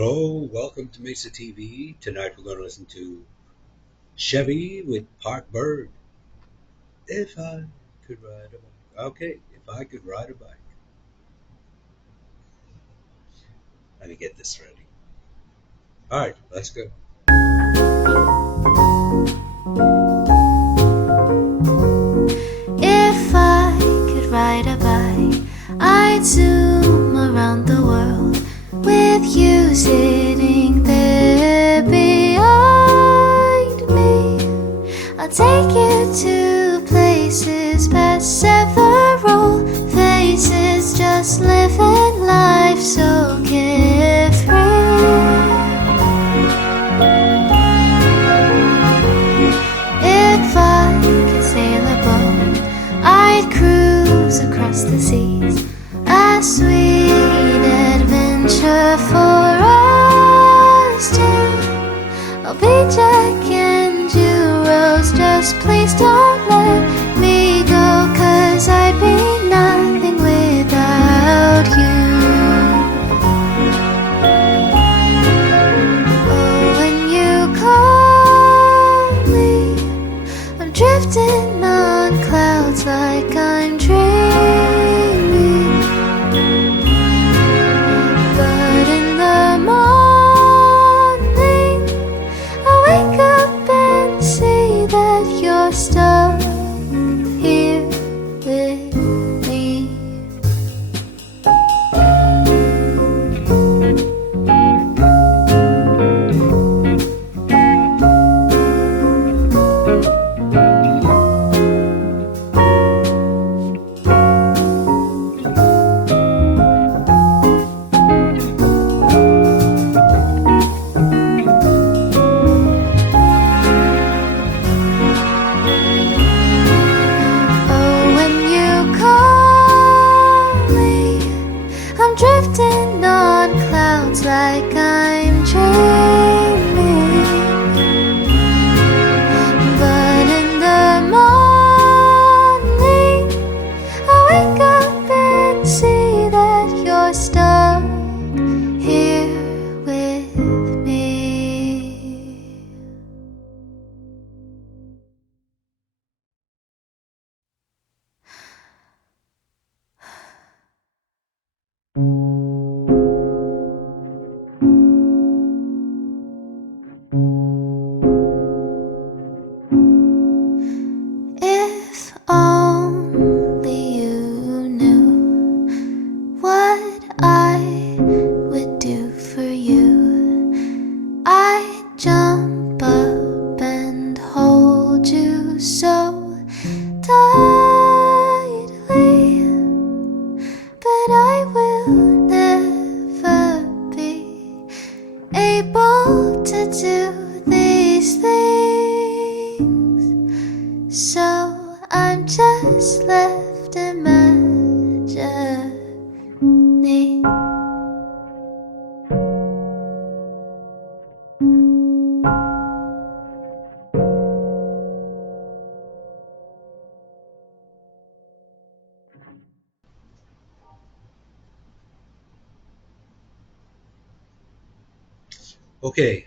Hello, welcome to MESA TV. Tonight we're going to listen to Chevy with Park Bird. If I could ride a bike. Okay, if I could ride a bike. Let me get this ready. All right, let's go. If I could ride a bike, I'd zoom around the world with you sitting there behind me. I'll take you to places past several faces, just living life so carefree. If I could sail a boat, I'd cruise across the seas, a sweet adventure for us two. I'll be Jack and you, Rose, just please don't let me go, 'cause I'd be nothing without you. Oh, when you call me, I'm drifting on clouds like I'm dreaming. But in the morning, I wake up and see that you're stuck here with me. Oh, when you call me, I'm drifting on clouds like I'm dreaming. But in the morning, I wake up and see that you're stuck here with me. If only you knew what I would do for you. I'd jump up and hold you so tightly, but I will never be able to do these things. So I'm just left imagining. Okay,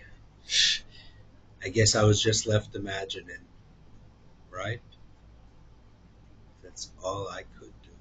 I guess I was just left imagining, right? That's all I could do.